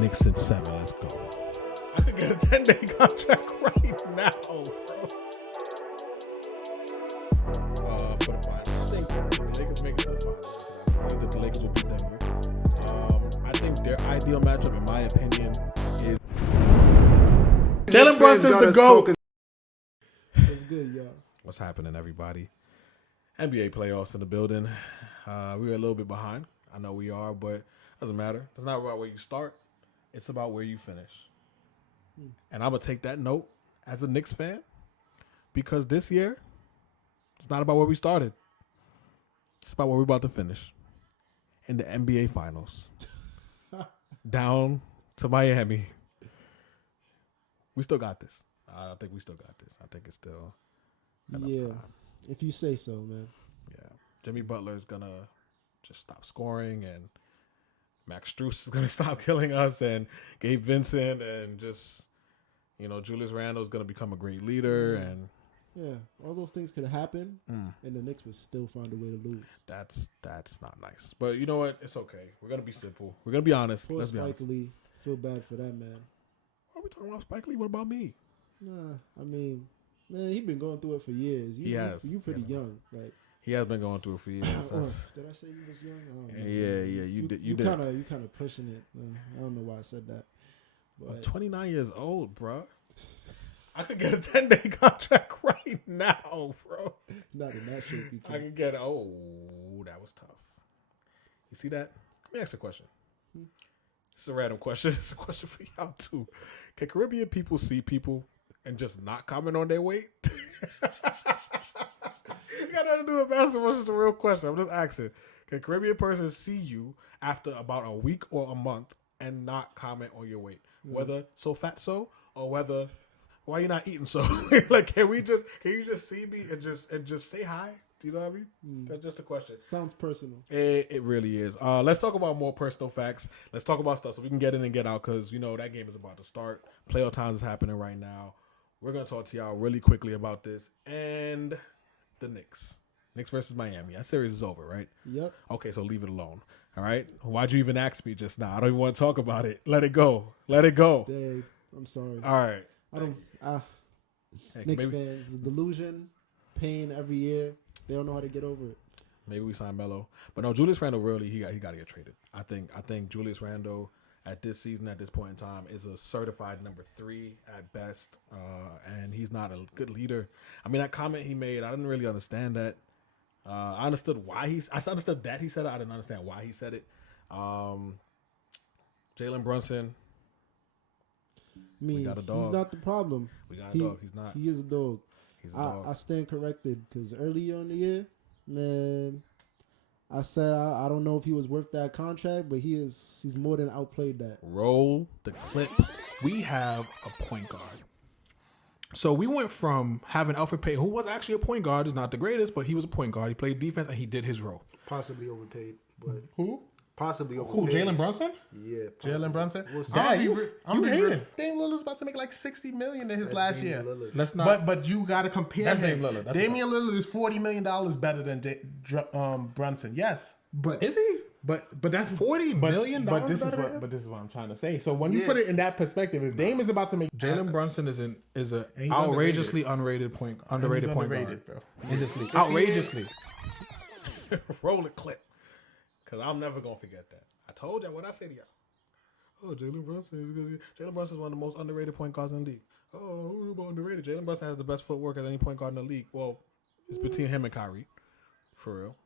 Knicks in 7. Let's go. I could get a 10-day contract right now, bro. For the finals. I think the Lakers make it to the finals. I think that the Lakers will beat Denver. I think their ideal matchup, in my opinion, is Jalen Brunson's the GOAT. That's good, y'all. What's happening, everybody? NBA playoffs in the building. We're a little bit behind. I know we are, but it doesn't matter. It's not about where you start. It's about where you finish. And I'm going to take that note as a Knicks fan because this year, it's not about where we started. It's about where we're about to finish in the NBA Finals. Down to Miami. We still got this. I think we still got this. I think it's still enough time. If you say so, man. Yeah. Jimmy Butler is going to just stop scoring, and Max Strus is going to stop killing us, and Gabe Vincent, and just, Julius Randle is going to become a great leader. And yeah, all those things could happen, and the Knicks would still find a way to lose. That's not nice. But you know what? It's okay. We're going to be simple. We're going to be honest. Poor Let's be honest. Spike Lee. Feel bad for that, man. Why are we talking about Spike Lee? What about me? Nah, I mean, man, he's been going through it for years. He has. You pretty young. Like, he has been going through it for years. did I say you was young? I don't know. Yeah, you did. You kind of pushing it. I don't know why I said that. But I'm 29 years old, bro. I could get a 10-day contract right now, bro. Not in that shape. You I can get. Oh, that was tough. You see that? Let me ask you a question. This is a random question. It's a question for y'all too. Can Caribbean people see people and just not comment on their weight? It got nothing to do with basketball. It's just a real question. I'm just asking. Can a Caribbean person see you after about a week or a month and not comment on your weight? Whether so fat so or whether why you not eating so? Like, can you just see me and just say hi? Do you know what I mean? That's just a question. Sounds personal. It really is. Let's talk about more personal facts. Let's talk about stuff so we can get in and get out because, that game is about to start. Playoff times is happening right now. We're going to talk to y'all really quickly about this. And the Knicks. Knicks versus Miami. That series is over, right? Yep. Okay, so leave it alone. All right? Why'd you even ask me just now? I don't even want to talk about it. Let it go. Let it go. Dave, I'm sorry. All right. Knicks fans, the delusion, pain every year. They don't know how to get over it. Maybe we sign Melo, but no. Julius Randle really he got to get traded. I think Julius Randle at this season, at this point in time, is a certified number 3 at best, and he's not a good leader. I mean, that comment he made, I didn't really understand that. I understood that he said it. I didn't understand why he said it. Jalen Brunson. We got a dog. He's not the problem. We got a dog. He's not. He is a dog. He's a dog. I stand corrected because earlier in the year, man, I said I don't know if he was worth that contract, but he's more than outplayed that. Roll the clip. We have a point guard. So we went from having Alfred Payton, who was actually a point guard, is not the greatest, but he was a point guard. He played defense and he did his role. Possibly overpaid, but Who? possibly Who? overpaid. Jalen Brunson? Yeah, Jalen Brunson. We'll see. Yeah, I'm hating. hating. Dame Lillard's about to make like $60 million in his That's last Damian year. Lillard. Let's not. But you got to compare That's him. Dame Lillard. That's Damian Lillard is $40 million better than Brunson. Yes, but Is he? But that's $40 million But this is better than him? what I'm trying to say. So when you Yeah. put it in that perspective, if Dame is about to make Jalen Brunson is a he's outrageously underrated point he's guard. underrated, bro. In this league. Outrageously. Roll the clip. Because I'm never going to forget that. I told y'all what I said to y'all. Oh, Jalen Brunson is good. Jalen Brunson is one of the most underrated point guards in the league. Oh, who's about underrated? Jalen Brunson has the best footwork at any point guard in the league. Well, it's between him and Kyrie. For real.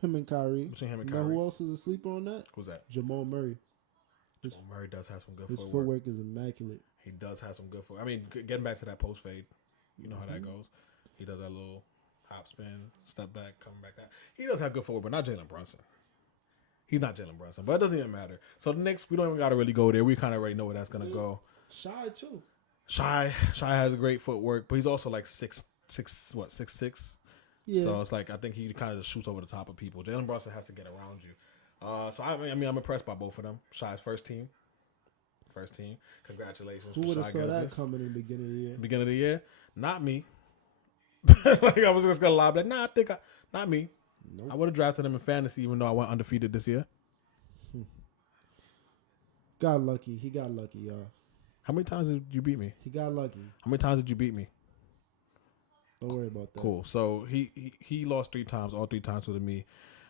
Him and Kyrie. Between him and You know Kyrie. who else is asleep on that? Who's that? Jamal Murray. Well, Murray does have some good His footwork. footwork is immaculate. He does have some good footwork. I mean, getting back to that post fade, you know how that goes. He does that little hop spin, step back, come back out. He does have good footwork, but not Jalen Brunson. He's not Jalen Brunson, but it doesn't even matter. So the Knicks, we don't even got to really go there. We kind of already know where that's going to go. Shy too. Shy has a great footwork, but he's also like 6'6". Yeah. So it's like I think he kind of just shoots over the top of people. Jalen Brunson has to get around you. So I mean, I'm impressed by both of them. Shy's first team. Congratulations. Who would have Shy saw that Gilgeous. coming in the beginning of the year? Beginning of the year, not me. Like I was just gonna lie, like not me. Nope. I would have drafted him in fantasy, even though I went undefeated this year. Got lucky. He got lucky, y'all. How many times did you beat me? He got lucky. How many times did you beat me? Don't worry about that. Cool. So he lost 3 times. All 3 times with me.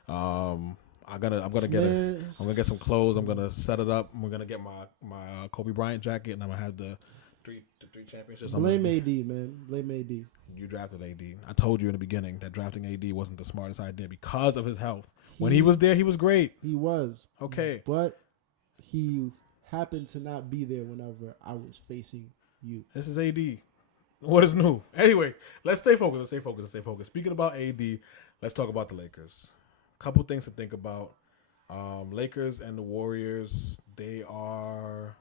I'm gonna get some clothes. I'm gonna set it up. I'm gonna get my Kobe Bryant jacket, and I'm gonna have the three championships. Blame AD, man. Blame AD. You drafted AD. I told you in the beginning that drafting AD wasn't the smartest idea because of his health. When he was there, he was great. He was. Okay. But he happened to not be there whenever I was facing you. This is AD. What is new? Anyway, let's stay focused. Speaking about AD, let's talk about the Lakers. Couple things to think about. Lakers and the Warriors, they are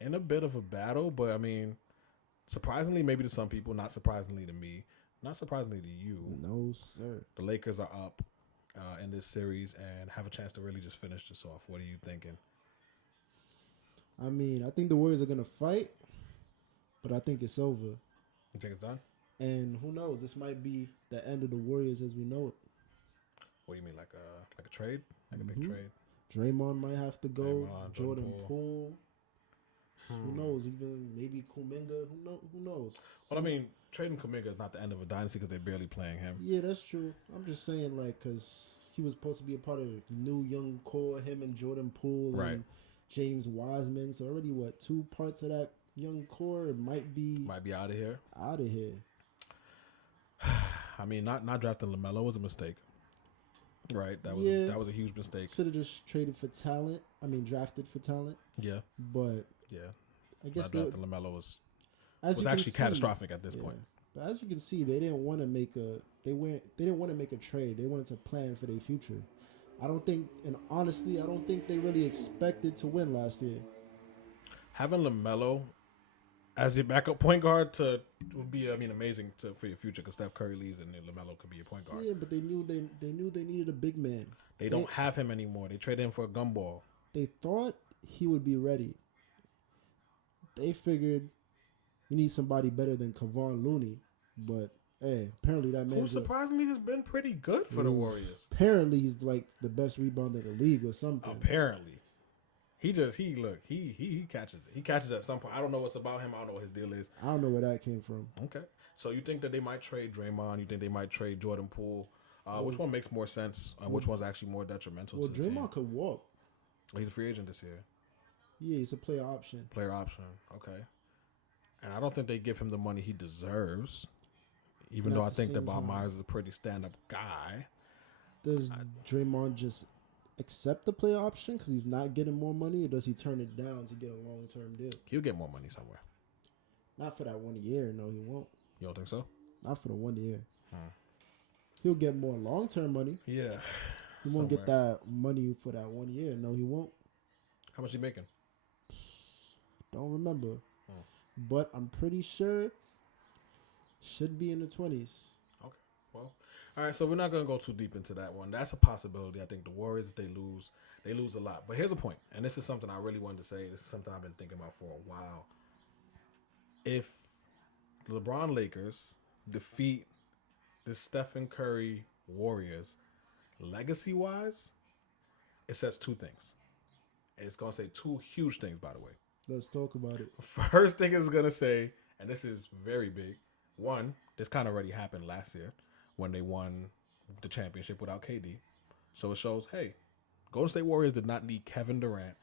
in a bit of a battle, but I mean, surprisingly, maybe to some people, not surprisingly to me, not surprisingly to you. No, sir. The Lakers are up in this series and have a chance to really just finish this off. What are you thinking? I mean, I think the Warriors are going to fight, but I think it's over. You think it's done? And who knows? This might be the end of the Warriors as we know it. What do you mean, like a trade? Like a big trade? Draymond might have to go. Draymond, Jordan Poole. Who knows? Even maybe Kuminga. Who knows? Well, I mean, trading Kuminga is not the end of a dynasty because they're barely playing him. Yeah, that's true. I'm just saying, like, because he was supposed to be a part of the new young core, him and Jordan Poole and James Wiseman. So already, 2 parts of that young core might be out of here. Out of here. I mean, not drafting LaMelo was a mistake. Right, that was a huge mistake. Should have just traded for talent. I mean, drafted for talent. Yeah, but I guess not drafting LaMelo was actually catastrophic at this point. But as you can see, they didn't want to make a trade. They wanted to plan for their future. I don't think they really expected to win last year. Having LaMelo as your backup point guard would be, I mean, amazing for your future because Steph Curry leaves and then LaMelo could be your point guard. Yeah, but they knew they needed a big man. They don't have him anymore. They traded him for a gumball. They thought he would be ready. They figured you need somebody better than Kevon Looney, but hey, apparently that man. Who surprisingly has been pretty good for the Warriors. Apparently he's like the best rebounder in the league or something. Apparently. He catches it. He catches at some point. I don't know what's about him. I don't know what his deal is. I don't know where that came from. Okay. So you think that they might trade Draymond? You think they might trade Jordan Poole? Which one makes more sense? Which one's actually more detrimental to the team? Draymond could walk. He's a free agent this year. Yeah, he's a player option. Okay. And I don't think they give him the money he deserves. Even though I think that Bob Myers is a pretty stand-up guy. Does Draymond just accept the player option because he's not getting more money, or does he turn it down to get a long-term deal? He'll get more money somewhere. Not for that 1 year. No, he won't. You don't think so? Not for the 1 year. He'll get more long-term money. Yeah. He won't get that money for that 1 year. No, he won't. How much he making? Don't remember. But I'm pretty sure should be in the 20s. Okay. Well, all right, so we're not going to go too deep into that one. That's a possibility. I think the Warriors, they lose a lot. But here's a point, and this is something I really wanted to say. This is something I've been thinking about for a while. If the LeBron Lakers defeat the Stephen Curry Warriors, legacy-wise, it says 2 things. It's going to say 2 huge things, by the way. Let's talk about it. First thing it's going to say, and this is very big, one, this kind of already happened last year when they won the championship without KD. So it shows, hey, Golden State Warriors did not need Kevin Durant,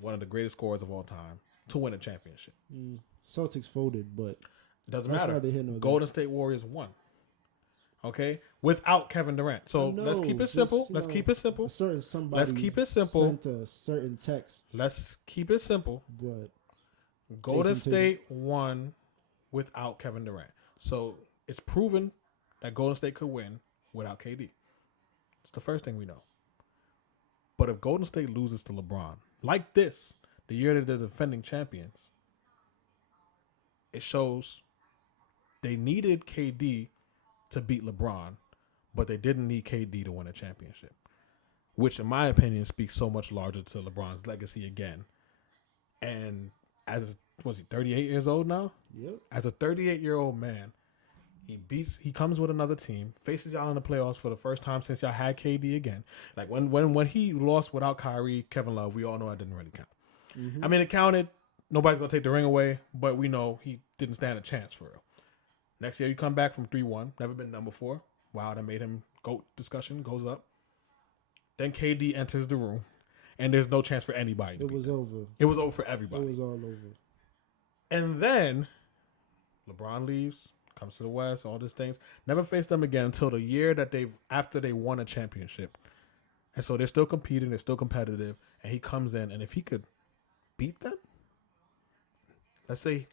one of the greatest scorers of all time, to win a championship. Celtics folded, but doesn't matter. Golden State Warriors won. Okay, without Kevin Durant. So let's keep it simple. Let's keep it simple. Let's keep it simple. Sent a certain text. Let's keep it simple. But Golden State won without Kevin Durant. So it's proven that Golden State could win without KD. It's the first thing we know. But if Golden State loses to LeBron, like this, the year that they're defending champions, it shows they needed KD to beat LeBron, but they didn't need KD to win a championship, which in my opinion speaks so much larger to LeBron's legacy again. And was he 38 years old now? Yep. As a 38-year-old man, he comes with another team, faces y'all in the playoffs for the first time since y'all had KD again. Like when he lost without Kyrie, Kevin Love, we all know that didn't really count. I mean, it counted. Nobody's going to take the ring away, but we know he didn't stand a chance for real. Next year, you come back from 3-1. Never been done before. Wow, that made him GOAT discussion goes up. Then KD enters the room, and there's no chance for anybody to It was over. It was over for everybody. It was all over. And then LeBron leaves, comes to the West, all these things. Never faced them again until the year that after they won a championship. And so they're still competing, they're still competitive, and he comes in, and if he could beat them, let's say,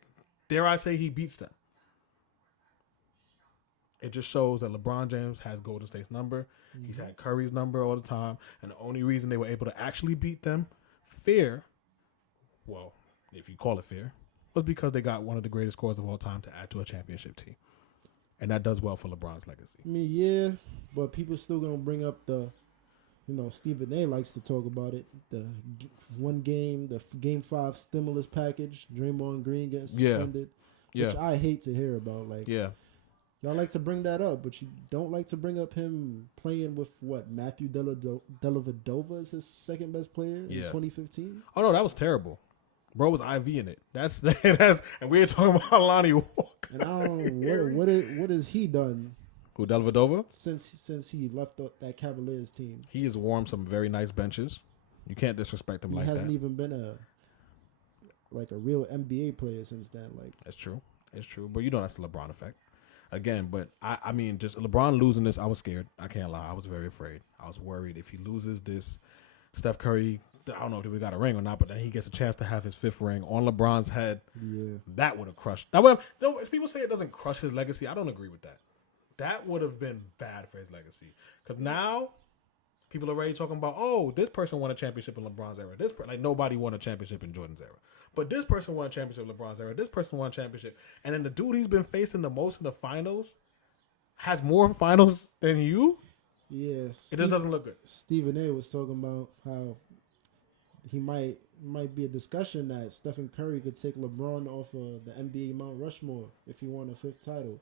dare I say he beats them, it just shows that LeBron James has Golden State's number. Mm-hmm. He's had Curry's number all the time, and the only reason they were able to actually beat them fair, well, if you call it fair, was because they got one of the greatest scorers of all time to add to a championship team. And that does well for LeBron's legacy. I mean, yeah, but people still going to bring up the, Stephen A. likes to talk about it. The Game 5 stimulus package, Draymond Green getting suspended, which I hate to hear about. Y'all like to bring that up, but you don't like to bring up him playing with, Matthew Dellavedova is his second best player in 2015? Oh, no, that was terrible. Bro was IV in it. That's and we ain't talking about Lonnie Walker. And I don't know what has he done? Who, Dellavedova? Since he left that Cavaliers team. He has warmed some very nice benches. You can't disrespect him like that. He hasn't even been a real NBA player since then. That's true. It's true. But that's the LeBron effect. Again, but I mean, just LeBron losing this, I was scared. I can't lie. I was very afraid. I was worried if he loses this, Steph Curry, I don't know if we got a ring or not, but then he gets a chance to have his 5th ring on LeBron's head. Yeah. That would have crushed. As people say it doesn't crush his legacy, I don't agree with that. That would have been bad for his legacy. Because now people are already talking about, this person won a championship in LeBron's era. Nobody won a championship in Jordan's era. But this person won a championship in LeBron's era. This person won a championship. And then the dude he's been facing the most in the finals has more finals than you? Yeah. It just doesn't look good. Stephen A. was talking about how he might be a discussion that Stephen Curry could take LeBron off of the NBA Mount Rushmore if he won a 5th title.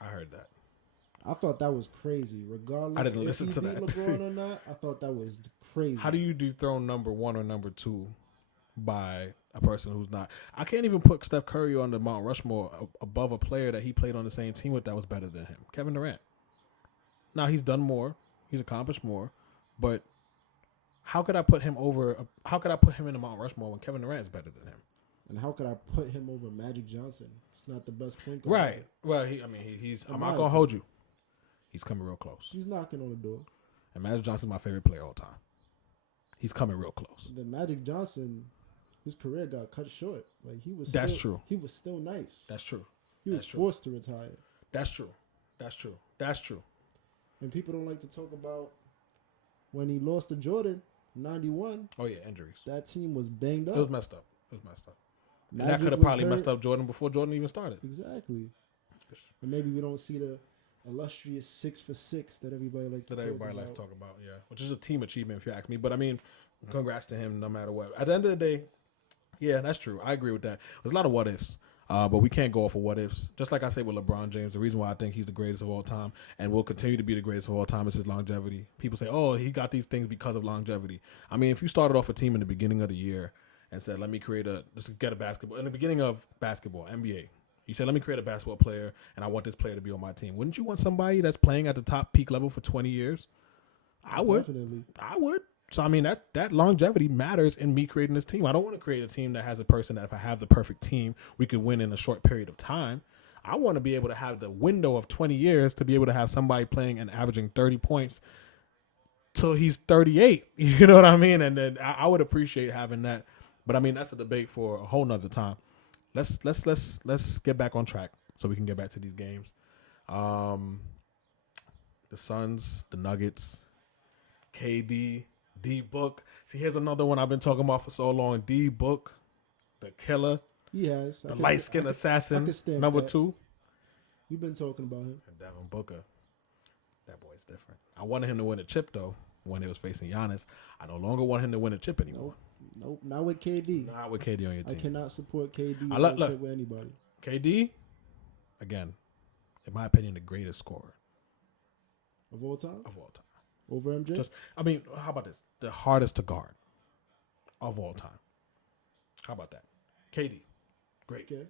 I heard that. I thought that was crazy. Regardless, I didn't listen to that. LeBron or not, I thought that was crazy. How do you dethrone number 1 or number 2 by a person who's not? I can't even put Steph Curry on the Mount Rushmore above a player that he played on the same team with that was better than him, Kevin Durant. Now he's done more, he's accomplished more, but how could I put him over? How could I put him in the Mount Rushmore when Kevin Durant is better than him? And how could I put him over Magic Johnson? It's not the best point guard. Right. Well, he's. I'm not gonna hold you. He's coming real close. He's knocking on the door. And Magic Johnson's my favorite player all time. He's coming real close. The Magic Johnson, his career got cut short. That's true. He was still nice. That's true. He was forced to retire. That's true. That's true. That's true. And people don't like to talk about when he lost to Jordan, 91. Oh yeah, injuries. That team was banged up. It was messed up. And that could have probably messed up Jordan before Jordan even started. Exactly. And maybe we don't see the illustrious 6 for 6 that everybody likes to talk about. Yeah, which is a team achievement if you ask me. But I mean, congrats to him no matter what. At the end of the day, yeah, that's true. I agree with that. There's a lot of what ifs, but we can't go off of what ifs. Just like I say with LeBron James, the reason why I think he's the greatest of all time and will continue to be the greatest of all time is his longevity. People say, he got these things because of longevity. I mean, if you started off a team in the beginning of the year and said, let's get a basketball, in the beginning of basketball, NBA, you said, let me create a basketball player, and I want this player to be on my team. Wouldn't you want somebody that's playing at the top peak level for 20 years? I would. Definitely. I would. So, I mean, that longevity matters in me creating this team. I don't want to create a team that has a person that if I have the perfect team, we could win in a short period of time. I want to be able to have the window of 20 years to be able to have somebody playing and averaging 30 points till he's 38. You know what I mean? And then I would appreciate having that. But, I mean, that's a debate for a whole nother time. Let's get back on track so we can get back to these games. The Suns, the Nuggets, KD, D-Book. See, here's another one I've been talking about for so long. D-Book, the killer. He has. The light-skinned assassin, number 2. You've been talking about him. And Devin Booker. That boy's different. I wanted him to win a chip, though, when he was facing Giannis. I no longer want him to win a chip anymore. Nope, not with KD. Not with KD on your team. I cannot support KD with anybody. KD, again, in my opinion, the greatest scorer. Of all time? Of all time. Over MJ? How about this? The hardest to guard of all time. How about that? KD, great. Okay.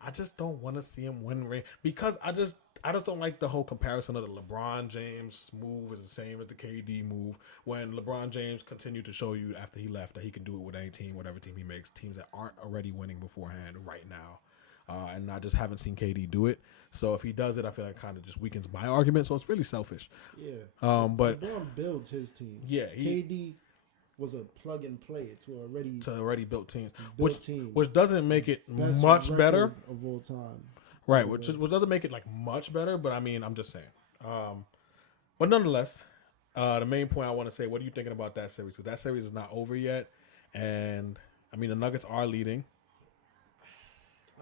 I just don't want to see him win ring because I just don't like the whole comparison of the LeBron James move is the same as the KD move. When LeBron James continued to show you after he left that he can do it with any team, whatever team he makes, teams that aren't already winning beforehand right now. And I just haven't seen KD do it. So if he does it, I feel like it kind of just weakens my argument. So it's really selfish. Yeah. But LeBron builds his team. Yeah, KD was a plug and play to already built teams, team. which doesn't make it Best much record better. of all time. Right, which doesn't make it like much better, but I mean, I'm just saying. But nonetheless, the main point I want to say, what are you thinking about that series? Because that series is not over yet, and I mean the Nuggets are leading.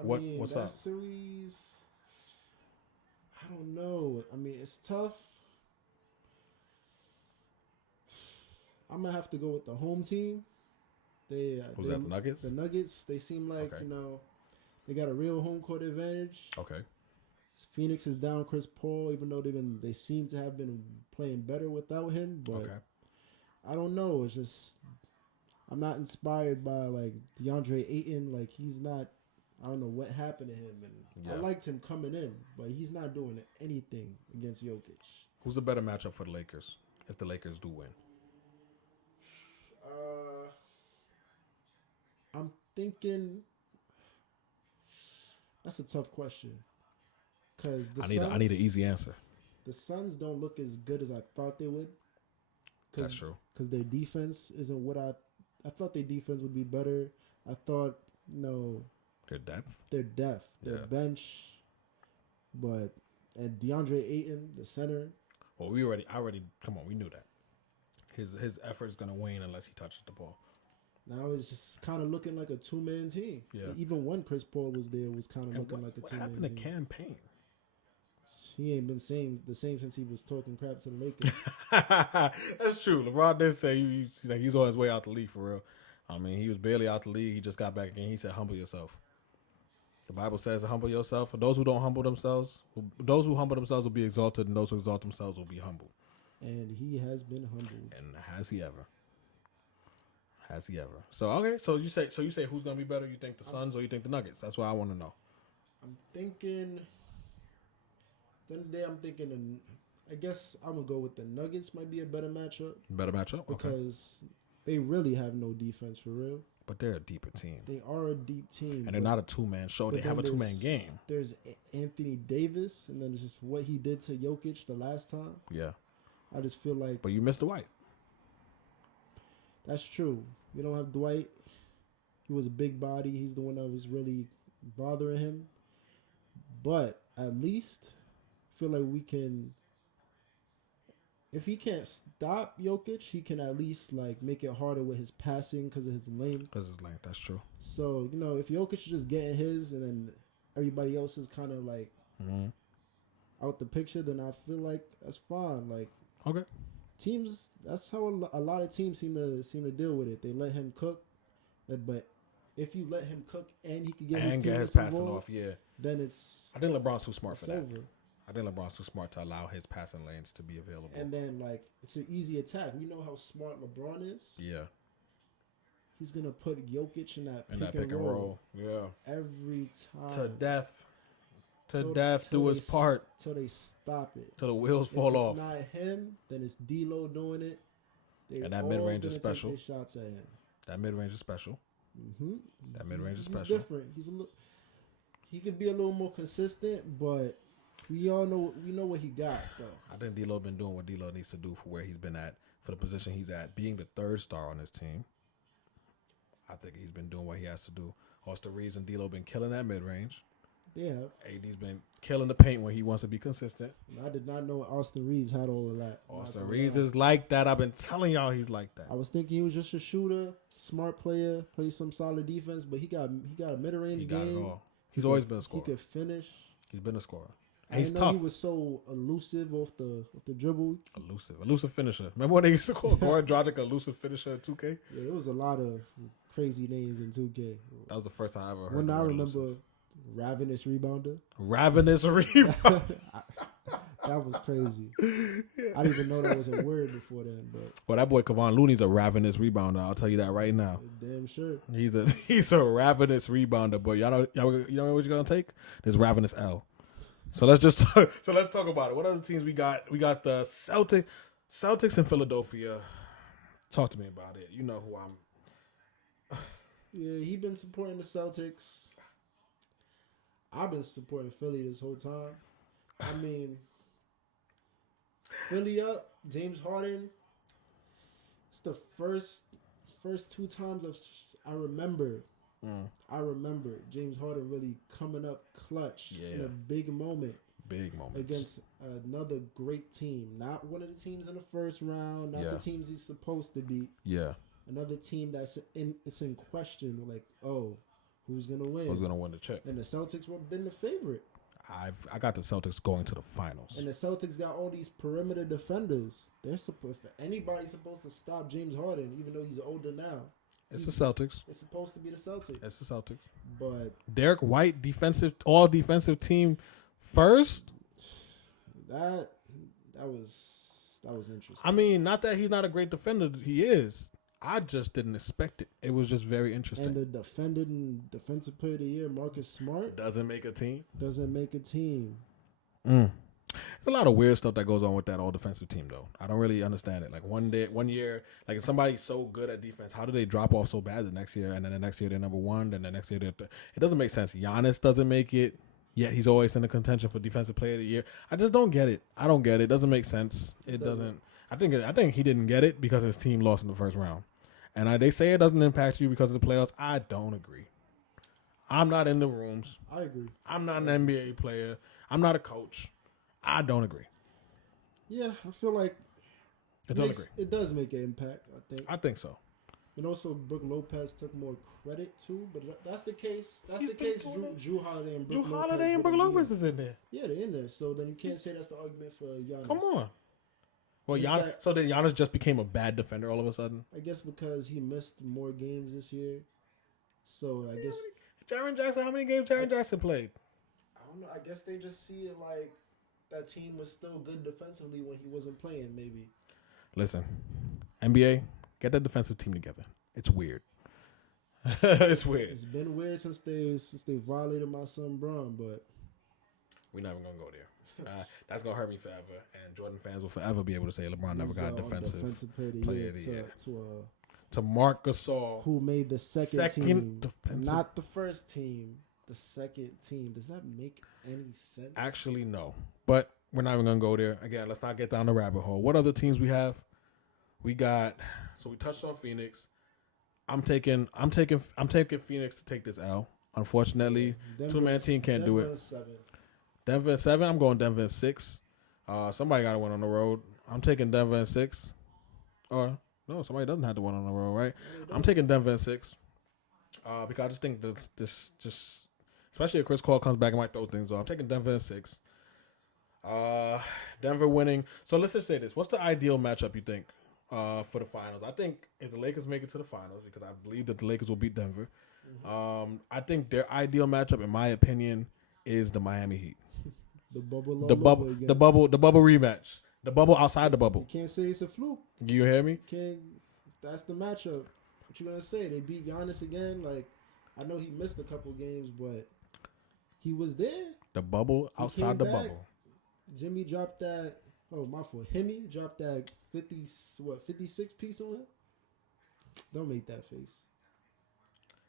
What's that up? Series, I don't know. I mean, it's tough. I'm gonna have to go with the home team. Was that the Nuggets? The Nuggets. They seem like Okay. they got a real home court advantage. Okay. Phoenix is down Chris Paul, even though they seem to have been playing better without him. But Okay. I don't know. It's just I'm not inspired by like DeAndre Ayton. Like he's not. I don't know what happened to him, and I liked him coming in, but he's not doing anything against Jokic. Who's the better matchup for the Lakers if the Lakers do win? I'm thinking that's a tough question because I need an easy answer. The Suns don't look as good as I thought they would. That's true. Because their defense isn't what I thought. Their defense would be better. I thought Their depth. their bench, and DeAndre Ayton, the center. Well, come on, we knew that. His effort is gonna wane unless he touches the ball. Now it's just kind of looking like a 2-man team. Yeah. Even when Chris Paul was there, it was kind of looking like a 2-man team. What happened to campaign? He ain't been the same since he was talking crap to the Lakers. That's true. LeBron did say he's on his way out the league for real. I mean, he was barely out the league. He just got back again. He said, "Humble yourself." The Bible says to humble yourself. For those who don't humble themselves, those who humble themselves will be exalted, and those who exalt themselves will be humbled. And he has been humbled. And has he ever? Has he ever? So okay. So you say who's gonna be better? You think the Suns or you think the Nuggets? That's what I want to know. I'm thinking. Then today I'm thinking, I guess I'm gonna go with the Nuggets. Might be a better matchup. Better matchup, okay. Because they really have no defense for real. But they're a deeper team. They are a deep team, and they're not a 2-man show. They have a 2-man game. There's Anthony Davis, and then it's just what he did to Jokic the last time. Yeah. I just feel like. But you missed Dwight. That's true. We don't have Dwight. He was a big body. He's the one that was really bothering him. But at least I feel like we can. If he can't stop Jokic, he can at least like make it harder with his passing because of his length. That's true. So if Jokic is just getting his, and then everybody else is kind of like out the picture, then I feel like that's fine. Like okay, teams. That's how a lot of teams seem to deal with it. They let him cook, but if you let him cook and he can get his passing involved, off, then it's. I think LeBron's too smart for that. Over. I think LeBron's too smart to allow his passing lanes to be available. And then, it's an easy attack. We know how smart LeBron is. Yeah. He's going to put Jokic in that pick and roll. Yeah. Every time. To death. To death, do his part. Till they stop it. Till the wheels fall off. If it's not him, then it's D'Lo doing it. And that mid-range is special. Take their shots at him. That mid-range is special. Mm-hmm. That mid-range is special. He's different. He could be a little more consistent, but... We know what he got, though. I think D'Lo been doing what D'Lo needs to do for where he's been at, for the position he's at, being the third star on his team. I think he's been doing what he has to do. Austin Reeves and D'Lo been killing that mid-range. Yeah. AD's been killing the paint when he wants to be consistent. I did not know Austin Reeves had all of that. Austin Reeves is like that. I've been telling y'all he's like that. I was thinking he was just a shooter, smart player, plays some solid defense, but he got a mid-range game. He got it all. He's always been a scorer. He could finish. He's been a scorer. And he's tough. He was so elusive off the dribble. Elusive finisher. Remember when they used to call Goran Dragic elusive finisher in 2K? Yeah, there was a lot of crazy names in 2K. That was the first time I ever heard. When I remember Ravenous Rebounder. Ravenous Rebounder. That was crazy. I didn't even know that was a word before then, but Well, that boy Kevon Looney's a ravenous rebounder. I'll tell you that right now. damn sure. He's a ravenous rebounder. But y'all know what you're gonna take? This ravenous L. So let's talk about it. What other teams we got? We got the Celtics in Philadelphia. Talk to me about it. You know who I'm. Yeah, he been supporting the Celtics. I've been supporting Philly this whole time. I mean, Philly up, James Harden. It's the first 2 times I remember. I remember James Harden really coming up clutch in a big moment. Big moment against another great team. Not one of the teams in the first round. Not the teams he's supposed to beat. Yeah. Another team it's in question. Like, oh, who's gonna win? Who's gonna win the chip? And the Celtics were been the favorite. I got the Celtics going to the finals. And the Celtics got all these perimeter defenders. They're supposed, if anybody's supposed to stop James Harden, even though he's older now. It's the Celtics. It's supposed to be the Celtics. It's the Celtics. But Derek White, all defensive team first. That was interesting. I mean, not that he's not a great defender. He is. I just didn't expect it. It was just very interesting. And the defensive player of the year, Marcus Smart, doesn't make a team. There's a lot of weird stuff that goes on with that all defensive team, though. I don't really understand it. Like one year, like if somebody's so good at defense, how do they drop off so bad the next year? And then the next year they're number one. Then the next year it doesn't make sense. Giannis doesn't make it. Yet he's always in the contention for defensive player of the year. I just don't get it. I don't get it. It doesn't make sense. It doesn't. I think he didn't get it because his team lost in the first round. And they say it doesn't impact you because of the playoffs. I don't agree. I'm not in the rooms. I agree. I'm not an NBA player. I'm not a coach. I don't agree. Yeah, I feel like it does make an impact, I think so. And also, Brook Lopez took more credit too, but that's the case. That's the case. Drew Holiday and Brook Lopez is in there. Yeah, they're in there. So then you can't say that's the argument for Giannis. Come on. Well, Giannis. So then Giannis just became a bad defender all of a sudden. I guess because he missed more games this year. So I guess Jaren Jackson. How many games Jaren Jackson played? I don't know. I guess they just see it like that team was still good defensively when he wasn't playing. Maybe. Listen, NBA, get that defensive team together. It's weird. It's weird. It's been weird since they violated my son Braun, but we're not even gonna go there. That's gonna hurt me forever, and Jordan fans will forever be able to say LeBron never got defensive player of the year to Marc Gasol, who made the second team, not the first team, the second team. Does that make any sense? Actually, no. But we're not even gonna go there again. Let's not get down the rabbit hole. What other teams we have? We got. So we touched on Phoenix. I'm taking Phoenix to take this L. Unfortunately, two-man team can't do it. Denver in 7. I'm going Denver in 6. Somebody got to win on the road. I'm taking Denver in 6. Or no, somebody doesn't have to win on the road, right? I'm taking Denver in 6. Because I just think this especially if Chris Paul comes back and might throw things off. I'm taking Denver in 6. Denver winning. So let's just say this. What's the ideal matchup you think for the finals? I think if the Lakers make it to the finals, because I believe that the Lakers will beat Denver. I think their ideal matchup, in my opinion, is the Miami Heat. The bubble rematch. The bubble outside the bubble. You can't say it's a fluke. You hear me? That's the matchup. What you gonna say? They beat Giannis again. Like, I know he missed a couple games, but he was there. The bubble outside the bubble. Jimmy dropped that. Oh, my fault. Hemi dropped that 56 piece on him. Don't make that face.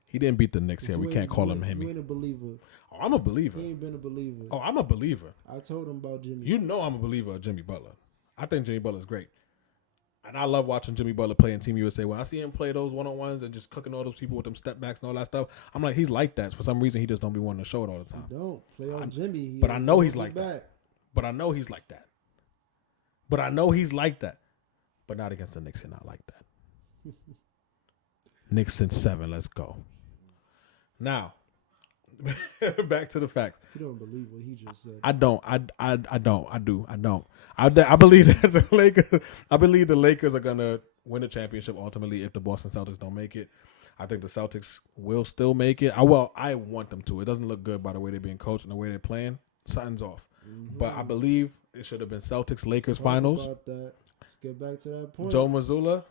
He didn't beat the Knicks here. We can't call him Hemi. You ain't a believer. Oh, I'm a believer. He ain't been a believer. Oh, I'm a believer. I told him about Jimmy. You know I'm a believer of Jimmy Butler. I think Jimmy Butler's great. And I love watching Jimmy Butler play in Team USA. When I see him play those one-on-ones and just cooking all those people with them step backs and all that stuff, I'm like, he's like that. For some reason, he just don't be wanting to show it all the time. He don't. Play on Jimmy. But I know he's like that. But not against the Knicks and not like that. Knicks in 7. Let's go. Now, back to the facts. You don't believe what he just said. I don't. I don't. I do. I don't. I believe that the Lakers. I believe the Lakers are gonna win the championship ultimately if the Boston Celtics don't make it. I think the Celtics will still make it. I want them to. It doesn't look good by the way they're being coached and the way they're playing. Something's off. Mm-hmm. But I believe it should have been Celtics Lakers Talk finals. About that. Let's get back to that point. Joe Mazzulla.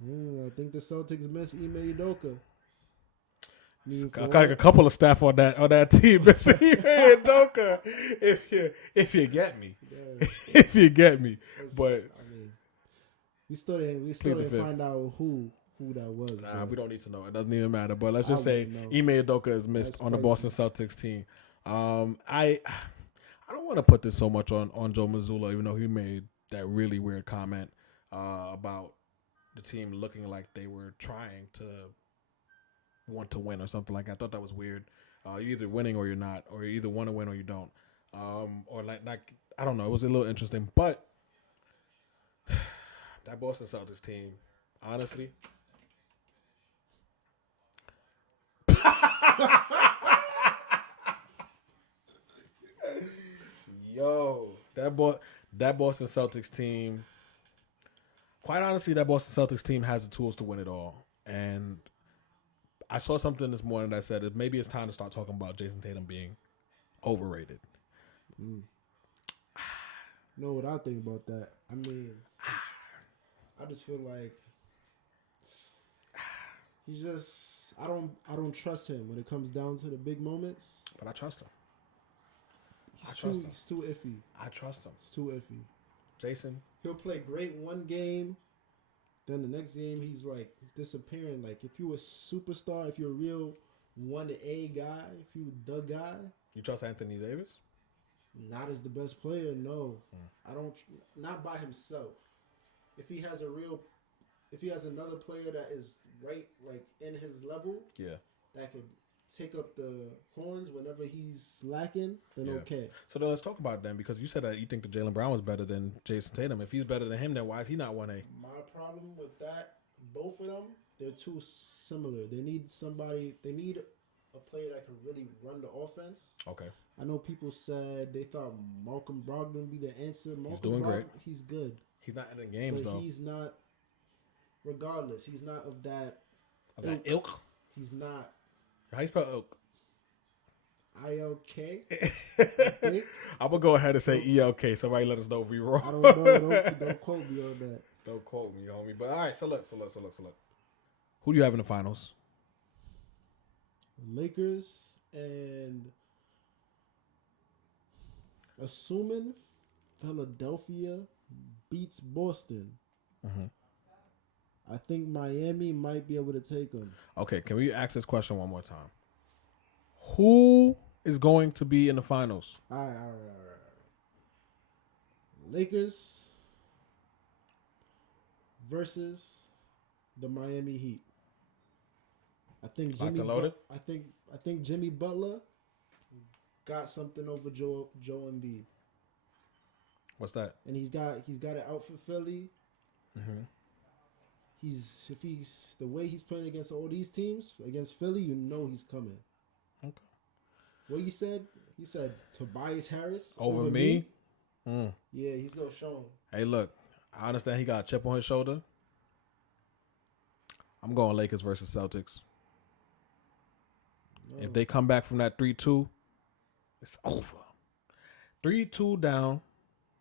I think the Celtics miss Ime Udoka. I got a couple of staff on that team. Missing Ime Udoka. If you get me, if you get me, but I mean, we still didn't find out who that was. Nah, we don't need to know. It doesn't even matter. But let's just say know. Ime Udoka is missed That's on the spicy. Boston Celtics team. I don't want to put this so much on Joe Mazzulla, even though he made that really weird comment about the team looking like they were trying to want to win or something like that. I thought that was weird. You're either winning or you're not, or you either want to win or you don't. Or like I don't know. It was a little interesting, but that Boston Celtics team, honestly. Yo, that Boston Celtics team. Quite honestly, that Boston Celtics team has the tools to win it all. And I saw something this morning that said that maybe it's time to start talking about Jason Tatum being overrated. You know what I think about that? I mean, I just feel like he's just I don't trust him when it comes down to the big moments. But I trust him. He's too iffy. I trust him. It's too iffy. Jason? He'll play great one game, then the next game he's like disappearing. Like if you're a superstar, if you're a real 1A guy, if you're the guy. You trust Anthony Davis? Not as the best player, no. I don't. Not by himself. If he has another player that is right, like in his level, that could take up the horns whenever he's lacking, then okay. So then let's talk about it then, because you said that you think that Jaylen Brown was better than Jason Tatum. If he's better than him, then why is he not 1A? My problem with that, both of them, they're too similar. They need somebody. They need a player that can really run the offense. Okay. I know people said they thought Malcolm Brogdon would be the answer. He's doing great. He's good. He's not in the games, but though. he's not. Regardless, he's not of that. Of that ilk? He's not. How you spell ilk? ILK. I'm gonna go ahead and say ELK. Somebody let us know if we wrong. I don't know. Don't quote me on that. Don't quote me, homie. But all right, so look. Who do you have in the finals? Lakers and assuming Philadelphia beats Boston. I think Miami might be able to take them. Okay, can we ask this question one more time? Who is going to be in the finals? All right. Lakers versus the Miami Heat. I think Locked and loaded? I think Jimmy Butler got something over Joe Embiid. What's that? And he's got it out for Philly. Mm-hmm. If he's the way he's playing against all these teams, against Philly, you know he's coming. Okay. What he said? He said Tobias Harris Over me? Yeah, he's still showing. Hey, look, I understand he got a chip on his shoulder. I'm going Lakers versus Celtics. No. If they come back from that 3-2, it's over. 3-2 down.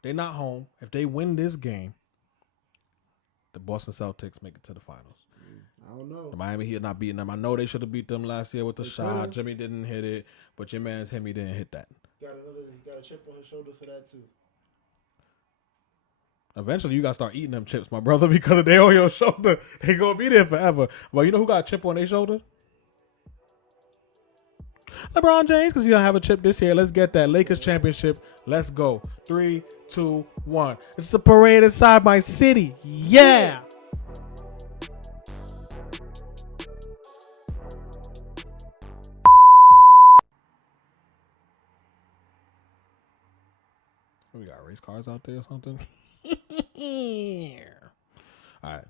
They're not home. If they win this game, the Boston Celtics make it to the finals. I don't know. The Miami Heat not beating them. I know they should have beat them last year with the shot. could've. Jimmy didn't hit it, but your man's Hemi didn't hit that. He got a chip on his shoulder for that too. Eventually, you got to start eating them chips, my brother, because if they on your shoulder, they going to be there forever. Well, you know who got a chip on their shoulder? LeBron James, because he don't have a chip this year. Let's get that Lakers championship. Let's go. 3, 2, 1. It's a parade inside my city. Yeah. We got race cars out there or something. All right.